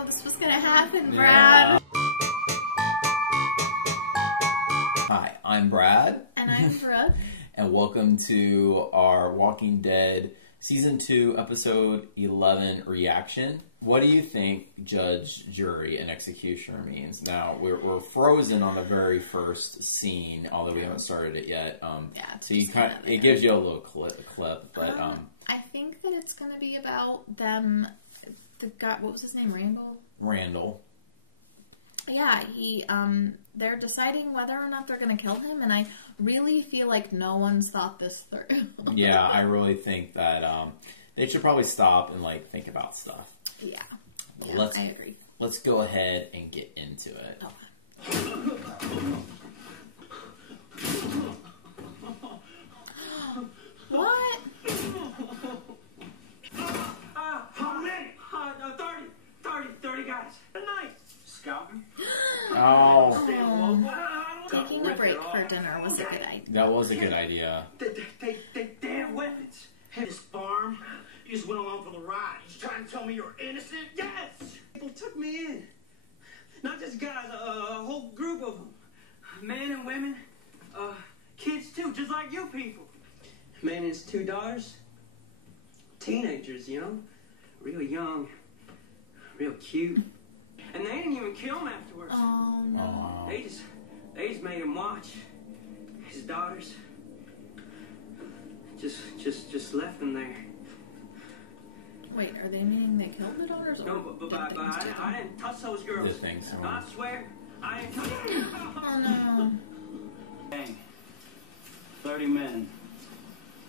know this was gonna happen, Brad. Hi, I'm Brad. And I'm Brooke. And welcome to our Walking Dead Season 2, Episode 11 reaction. What do you think judge, jury, and executioner means? Now, we're frozen on the very first scene, although we haven't started it yet. So it gives you a little clip, but I think that it's going to be about them. The guy, what was his name? Randall. Yeah, they're deciding whether or not they're going to kill him, and I really feel like no one's thought this through. Yeah, I really think that they should probably stop and think about stuff. Yeah, I agree. Let's go ahead and get into it. Okay. What? How many? 30 guys. Nice. Scouting. Oh. Taking a break for dinner was a good idea. That was a good idea. They have weapons. This farm, you just went along for the ride. You trying to tell me you're innocent? Yes! People took me in. Not just guys, a whole group of them. Men and women, kids too, just like you people. Man and his 2 daughters. Teenagers, you know? Real young, real cute. And they didn't even kill him afterwards. Oh, no. They just made him watch. His daughters just left them there. Wait, are they meaning they killed the daughters? No, but I didn't touch those girls. Good things. I swear, I didn't touch them. Oh, no. Gang, 30 men.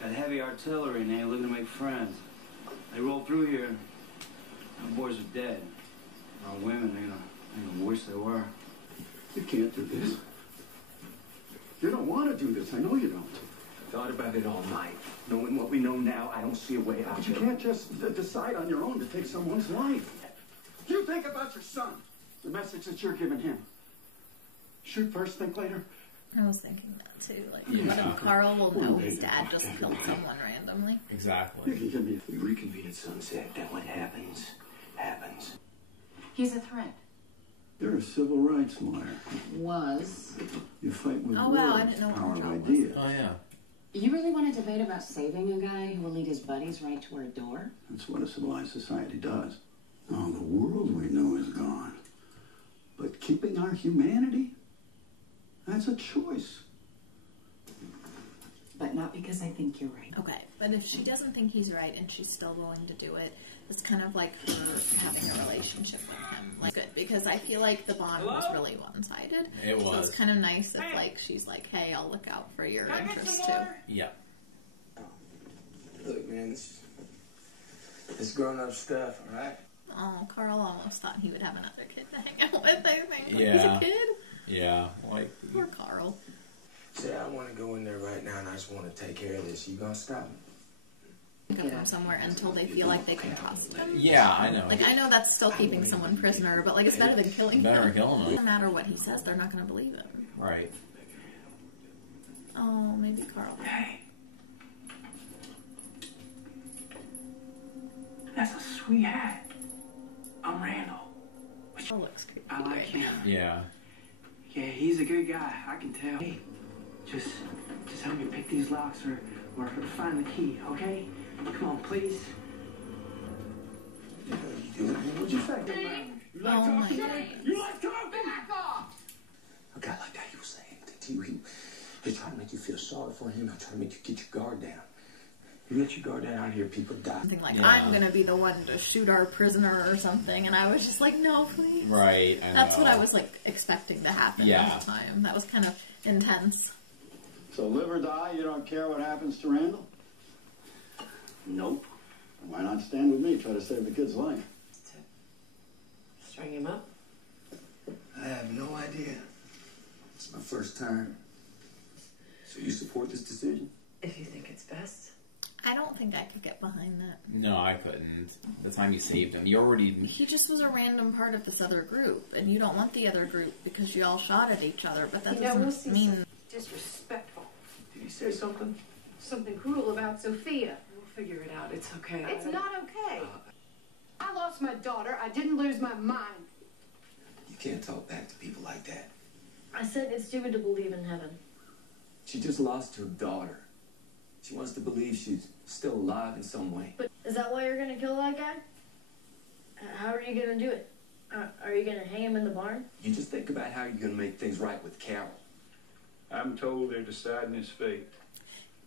Got heavy artillery and they ain't looking to make friends. They roll through here. Our boys are dead. Our women, they gonna wish they were. You can't do this. You don't want to do this. I know you don't. Thought about it all night. Knowing what we know now, I don't see a way out. But you can't just decide on your own to take someone's life. You think about your son. The message that you're giving him. Shoot first, think later. I was thinking that too. What if Carl will know his dad just killed someone randomly? Exactly. We reconvene at sunset, then what happens, happens. He's a threat. You're a civil rights lawyer. Was. You fight with Oh, wow, I words, didn't know power what of her job ideas. Oh, yeah. You really want to debate about saving a guy who will lead his buddies right to our door? That's what a civilized society does. Oh, the world we know is gone. But keeping our humanity? That's a choice. But not because I think you're right. Okay, but if she doesn't think he's right and she's still willing to do it, it's kind of like her having a relationship with him. Good, because I feel like the bond was really one-sided. It was. So it's kind of nice if she's like, hey, I'll look out for your interests too. Yeah. Look, man, this is grown-up stuff, all right? Oh, Carl almost thought he would have another kid to hang out with, I think. Yeah. He's a kid? Yeah. Poor Carl. Say, I want to go in there right now and I just want to take care of this. You gonna stop me? Go from somewhere until they feel like they can trust him. Yeah, I know. I know that's still keeping someone prisoner, but it's better than killing him. Better than killing him. No matter what he says, they're not going to believe him. Right. Oh, maybe Carl. Hey. That's a sweet hat. I'm Randall. Carl looks creepy. I like him. Yeah. Yeah, he's a good guy. I can tell. Hey, just help me pick these locks or find the key, okay? Come on, please. What'd you say? You like Oh, my talking? God. You like talking? A guy like that, he was saying to you, he's trying to make you feel sorry for him. He'll try to make you get your guard down. You let your guard down out here, people die. Something like, Yeah. I'm going to be the one to shoot our prisoner or something, and I was just like, no, please. Right. That's what I was expecting to happen Yeah. this time. That was kind of intense. So live or die, you don't care what happens to Randall? Nope. Why not stand with me, try to save the kid's life? String him up? I have no idea. It's my first time. So you support this decision? If you think it's best. I don't think I could get behind that. No, I couldn't. The time you saved him, He just was a random part of this other group, and you don't want the other group because you all shot at each other, but that doesn't mean... Disrespectful. Did he say something? Something cruel about Sophia. We'll figure it out. It's okay. It's not okay. I lost my daughter. I didn't lose my mind. You can't talk back to people like that. I said it's stupid to believe in heaven. She just lost her daughter. She wants to believe she's still alive in some way. But is that why you're gonna kill that guy? How are you gonna do it? Are you gonna hang him in the barn? You just think about how you're gonna make things right with Carol. I'm told they're deciding his fate.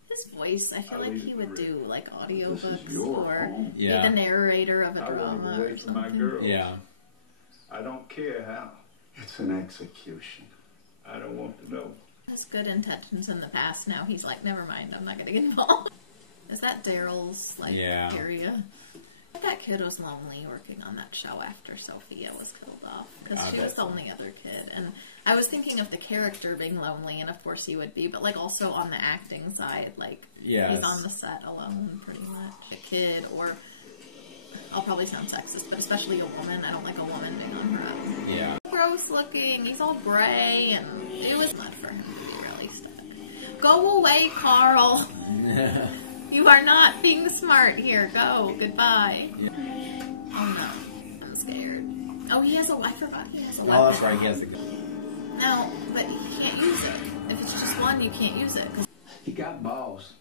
His voice, I feel like he would do like audiobooks or home. be the narrator of a I want drama to or wait for my something. girls. Yeah. I don't care how. It's an execution. I don't want to know. Has good intentions in the past. Now he's like, never mind, I'm not gonna get involved. Is that Daryl's like area? I think that kid was lonely working on that show after Sophia was killed off because she was the only other kid. And I was thinking of the character being lonely, and of course he would be, but like also on the acting side, like he's on the set alone pretty much. A kid, or I'll probably sound sexist, but especially a woman. I don't like a woman being on her own. Yeah. Gross looking. He's all gray, and it was not for him to be really stuck. Go away, Carl. You are not being smart here. Go. Goodbye. Yeah. Oh no. I'm scared. Oh, he has a wife. I forgot he has a wife. Oh, that's right. He has the gun. No, but he can't use it. If it's just one, you can't use it. He got balls.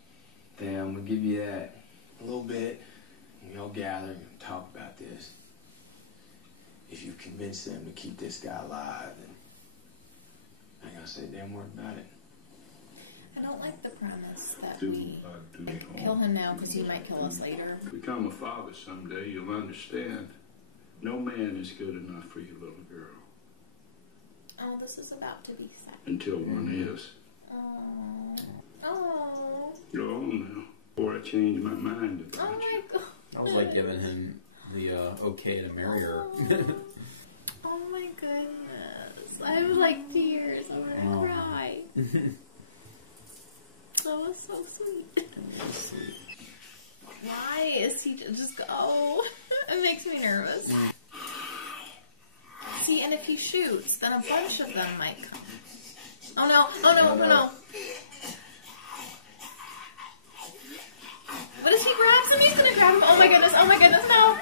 Yeah, I'm gonna give you that. A little bit. We all gather and talk about this. If you convince them to keep this guy alive, then I ain't gonna say a damn word about it. I don't like the premise that we kill him now because he might kill us later. Become a father someday, you'll understand. No man is good enough for your little girl. Oh, this is about to be sad. Until one is. Oh. Oh. Go on now. Before I change my mind about Oh my god. I was like giving him the okay to marry her. Oh my goodness. I have like tears. I'm gonna cry. That was so sweet. Why is he just go? It makes me nervous. See, and if he shoots, then a bunch of them might come. Oh no, oh no, oh no. What if he grabs him? He's gonna grab him. Oh my goodness, no.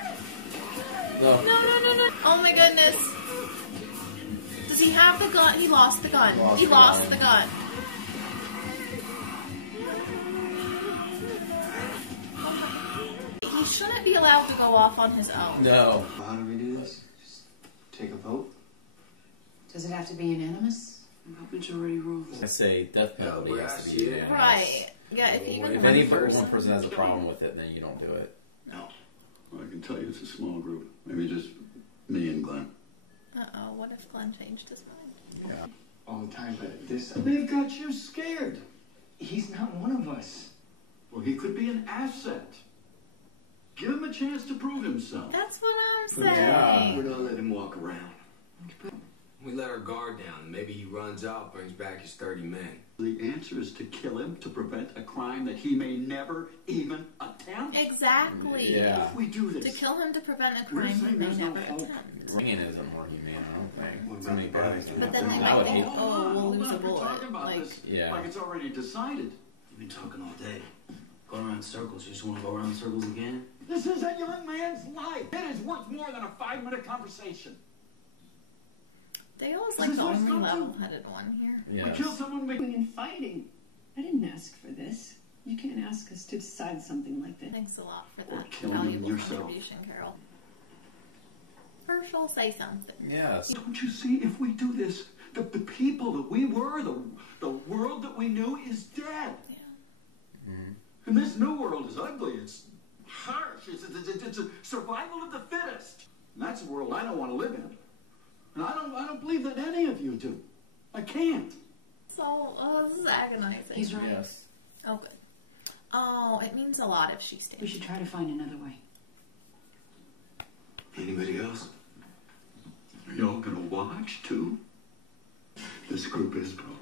No. Oh my goodness. Does he have the gun? He lost the gun. He lost the gun. He shouldn't be allowed to go off on his own. No. How do we do this? Just take a vote? Does it have to be unanimous? Majority rules. I say death penalty has to be unanimous. Right. Yeah, if even If any one person has a problem with it, then you don't do it. No. Well, I can tell you it's a small group. Maybe just me and Glenn. Uh-oh, what if Glenn changed his mind? Yeah. All the time, but this... They've got you scared. He's not one of us. Well, he could be an asset. Give him a chance to prove himself. That's what I'm Yeah. saying. We're gonna let him walk around. We let our guard down. Maybe he runs out, brings back his 30 men. The answer is to kill him to prevent a crime that he may never even attempt. Exactly. Yeah. If we do this, To kill him to prevent a we're crime he saying may there's no never hope. attempt. Ringing isn't more humane, I don't think. What So about many the guys. guys? But then they That might would think, be- oh, we'll lose a You're bullet. talking about Like, this Yeah. like it's already decided. You've been talking all day. Going around in circles. You just want to go around in circles again? This is a young man's life. It is worth more than a 5-minute conversation. Dale is This like is the what's only come to. level-headed one here. We Yes. kill someone, we And fighting. I didn't ask for this. You can't ask us to decide something like that. Thanks a lot for Or that kill him valuable yourself. contribution, Carol. Herschel, say something. Yes. Don't you see? If we do this, the people that we were, the world that we knew is dead. Yeah. And this new world is ugly. It's harsh. It's a survival of the fittest. And that's a world I don't want to live in. And I don't believe that any of you do. I can't. So, this is agonizing. He's right. Yes. Oh, good. Oh, it means a lot if she stays. We should try to find another way. Anybody else? Are y'all gonna watch too? This group is broken.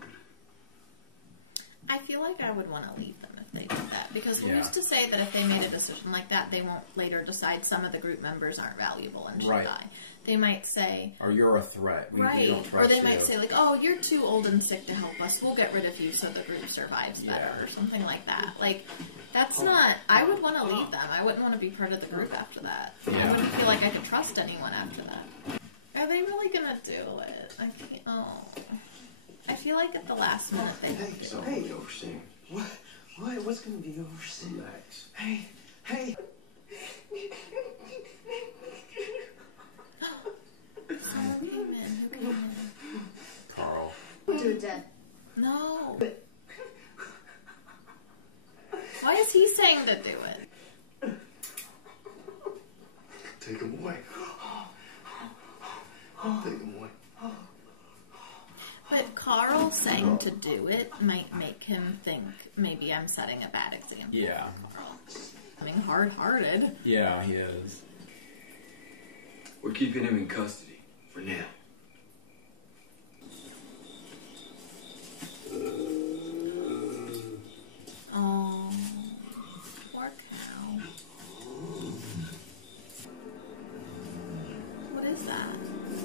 I feel like I would want to leave them if they did that. Because we Yeah. used to say that if they made a decision like that, they won't later decide some of the group members aren't valuable and should Right. die. they might say, or you're a threat. We right. don't trust or they you. might say, like, oh, you're too old and sick to help us. We'll get rid of you so the group survives better, or something like that. Like, that's not... I would want to leave them. I wouldn't want to be part of the group after that. Yeah. I wouldn't feel like I could trust anyone after that. Are they really going to do it? I can't... Oh. I feel like at the last minute they... Hey, overseeing. What? What's going to be overseeing? Relax. Hey. Someone came in. Who came in? Carl. Do it, Dad. No. Why is he saying to do it? Take him away. Take him away. But Carl saying to do it might make him think maybe I'm setting a bad example. Yeah. Carl. I mean, hard-hearted. Yeah, he is. We're keeping him in custody for now. Oh, poor cow. What is that?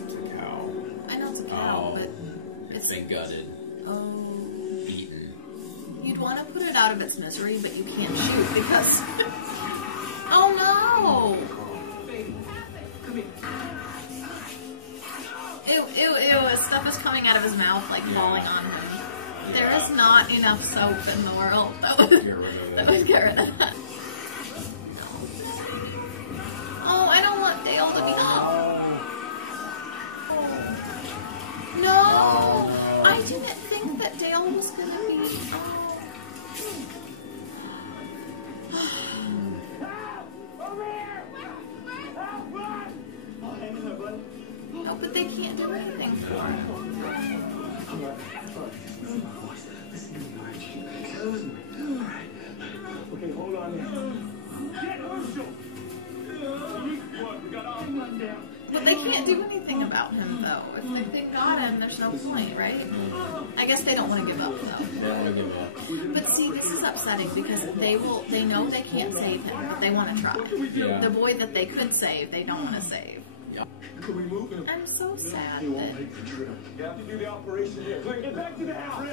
It's a cow. I know it's a cow, but it's been gutted. Oh. Eaten. You'd want to put it out of its misery, but you can't shoot because... Oh no! Baby, come here. Ew, his stuff is coming out of his mouth, like falling on him. There is not enough soap in the world that would get rid of that. Oh, I don't want Dale to be up. No! I didn't think that Dale was going to be... No, but they can't do anything for him. Okay, hold on. Get Herschel! We got all one down. But they can't do anything about him, though. If they got him, there's no point, right? I guess they don't want to give up, though. They don't want to give up. But see, this is upsetting because they know they can't save him, but they want to try. Yeah. The boy that they could save, they don't want to save. Can we move him? I'm so sad He won't that... make the trip. You have to do the operation here. Quick, get back to the house.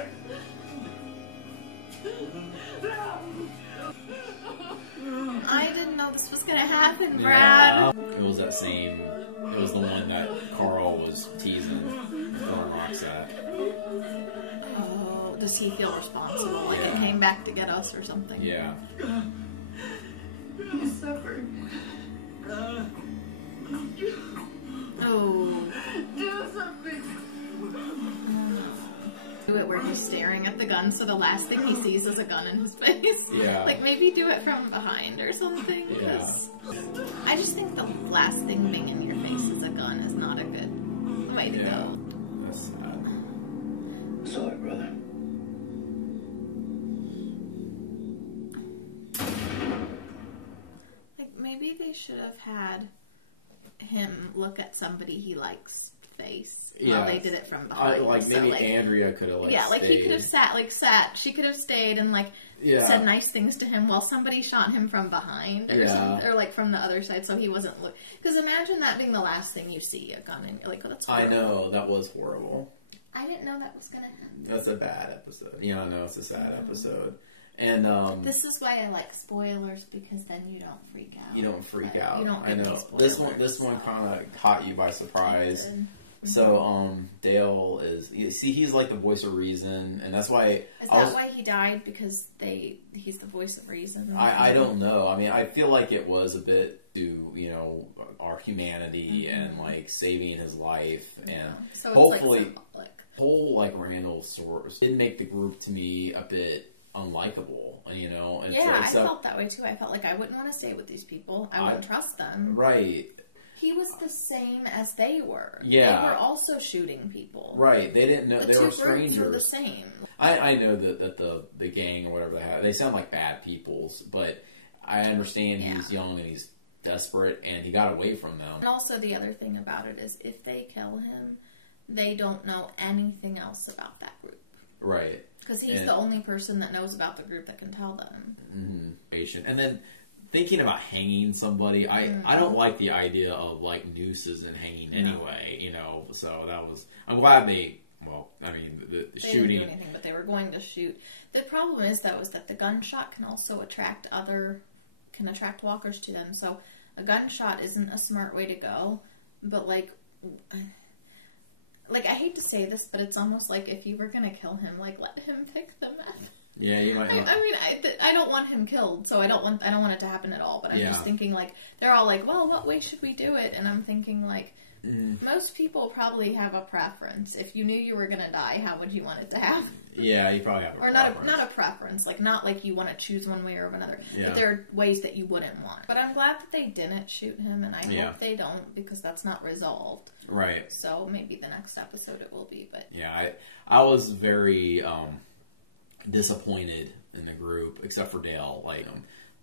I didn't know this was going to happen, Brad. Yeah. It was that same... It was the one that Carl was teasing, throwing rocks at. Oh, does he feel responsible? Like it came back to get us or something? Yeah. He suffered. Oh. Do something. Do it where he's staring at the gun, so the last thing he sees is a gun in his face. Yeah. Like maybe do it from behind or something. Yeah. I just think the last thing being in your face is a gun is not a good way to go. That's sad. Sorry, brother. Like maybe they should have had him look at somebody he likes face. Yeah. While they did it from behind. Like maybe so, Andrea could have yeah, like stayed. he could have sat. She could have stayed and said nice things to him while somebody shot him from behind or something, or like from the other side, so he wasn't look. Because imagine that being the last thing you see, a gun, and you're like, oh, that's horrible. I know, that was horrible. I didn't know that was gonna happen. That's a bad episode. I know it's a sad episode. And this is why I like spoilers, because then you don't freak out. You don't freak out. You don't get I know. spoilers, This one kind of caught you by surprise. So, Dale is... See, he's like the voice of reason, and that's why... Is that why he died? Because he's the voice of reason? I don't know. I mean, I feel like it was a bit to, our humanity and, like, saving his life. And so hopefully... whole, like, Randall source did make the group, to me, a bit unlikable, And I felt that way, too. I felt like I wouldn't want to stay with these people. I wouldn't trust them. Right. He was the same as they were. Yeah. They were also shooting people. Right. They didn't know. They were strangers. The two groups were the same. I know that the gang or whatever they sound like bad peoples, but I understand he's young and he's desperate and he got away from them. And also the other thing about it is if they kill him, they don't know anything else about that group. Right. Because he's the only person that knows about the group that can tell them. Mm-hmm. And then thinking about hanging somebody. I don't like the idea of like nooses and hanging anyway. You know, so that was. I'm glad they. Well, I mean, the shooting. Didn't do anything, but they were going to shoot. The problem is, though, is that the gunshot can also attract walkers to them. So a gunshot isn't a smart way to go. But like I hate to say this, but it's almost like if you were going to kill him, like let him pick the meth. Yeah, you might. I mean, I don't want him killed, so I don't want it to happen at all. But I'm just thinking like they're all like, well, what way should we do it? And I'm thinking like. Most people probably have a preference. If you knew you were going to die, how would you want it to happen? Yeah, you probably have a preference. Or not a preference. Like, not like you want to choose one way or another. Yeah. But there are ways that you wouldn't want. But I'm glad that they didn't shoot him, and I hope they don't, because that's not resolved. Right. So maybe the next episode it will be. But yeah, I was very disappointed in the group, except for Dale. Like,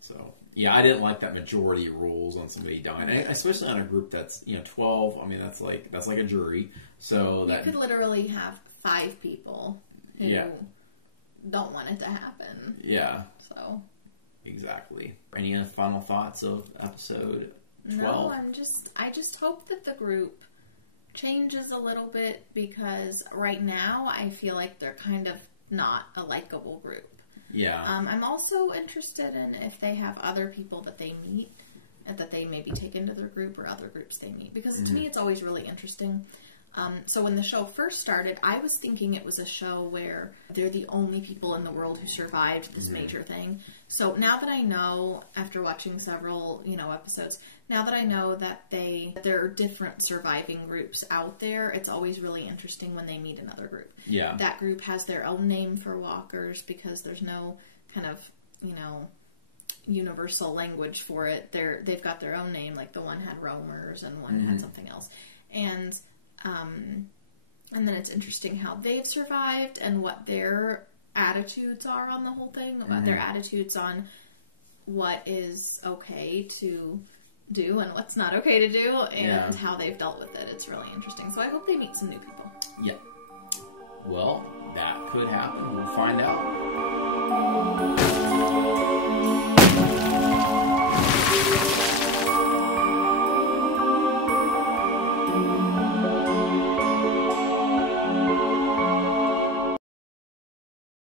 so... Yeah, I didn't like that majority rules on somebody dying, especially on a group that's 12. I mean, that's like a jury. So you could literally have 5 people who don't want it to happen. Yeah. So exactly. Any final thoughts of episode 12? No, I just hope that the group changes a little bit, because right now I feel like they're kind of not a likable group. Yeah. I'm also interested in if they have other people that they meet and that they maybe take into their group, or other groups they meet. Because to me, it's always really interesting. So when the show first started, I was thinking it was a show where they're the only people in the world who survived this major thing. So now that I know, after watching several, episodes, now that I know that there are different surviving groups out there, it's always really interesting when they meet another group. Yeah. That group has their own name for walkers, because there's no kind of, universal language for it. They've got their own name, like the one had roamers and one had something else. And then it's interesting how they've survived and what their attitudes are on the whole thing, about their attitudes on what is okay to do and what's not okay to do, and how they've dealt with it. It's really interesting. So I hope they meet some new people. Yeah. Well, that could happen. We'll find out.